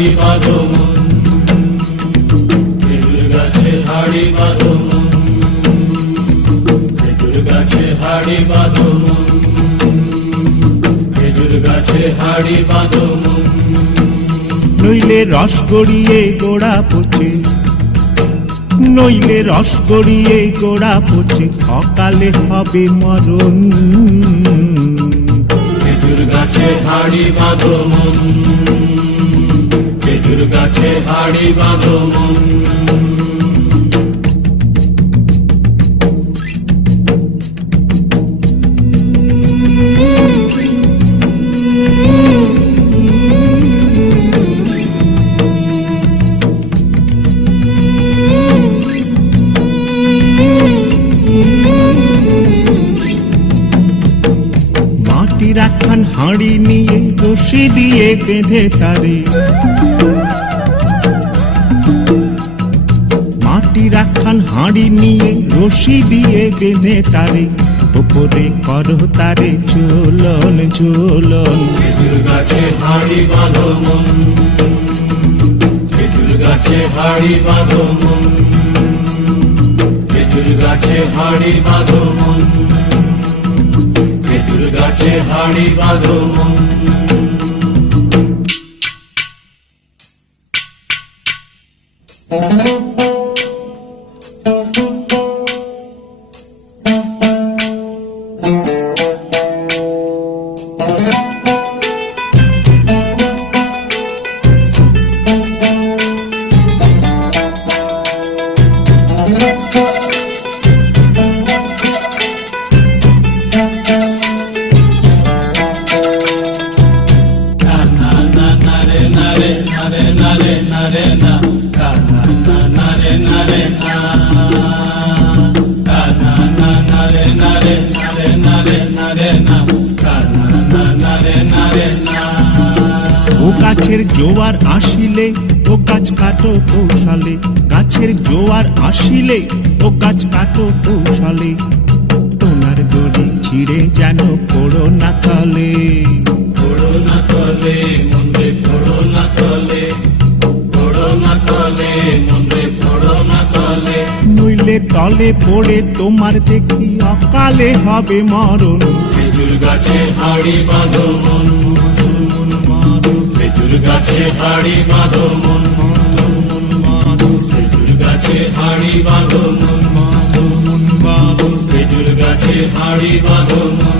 হাড়ি বাঁধো মন, খেজুর গাছে হাড়ি বাঁধো মন, খেজুর গাছে হাড়ি বাঁধো মন, খেজুর গাছে হাড়ি বাঁধো মন। নইলে রস গড়িয়ে গোড়া পচে, নইলে রস গড়িয়ে গোড়া পচে, অকালে হবে মরণ। খেজুর গাছে হাড়ি বাঁধো মন, খেজুর গাছে হাড়ি বাঁধো মন। মাটির একখান হাঁড়ি নিয়ে রশি দিয়ে বেঁধে তারে, মাটির একখান হাঁড়ি নিয়ে রশি দিয়ে বেঁধে তারে, ওপরে করো তারে ঝোলন ঝোলন। খেজুর গাছে হাড়ি বাঁধো মন, খেজুর গাছে হাড়ি বাঁধো মন, খেজুর গাছে হাড়ি বাঁধো মন, খেজুর গাছে হাড়ি বাঁধো মন। ও গাছের জোয়ার আসিলে ও গাছ কাটো কৌশলে, গাছের জোয়ার আসিলে ও গাছ কাটো কৌশলে, তোমার দড়ি ছিঁড়ে যেন পড়ো না তলে। পড়ো না তলে মনরে, পড়ো না তলে, পড়ো না তলে মনরে, পড়ো না তলে। নইলে তলে পড়ে তোমার দেখি অকালে হবে মরণ। খেজুর গাছে হাড়ি বাঁধো মন, খেজুর গাছে হাড়ি বাঁধো মন, খেজুর গাছে হাড়ি বাঁধো মন, খেজুর গাছে হাড়ি বাঁধো মন।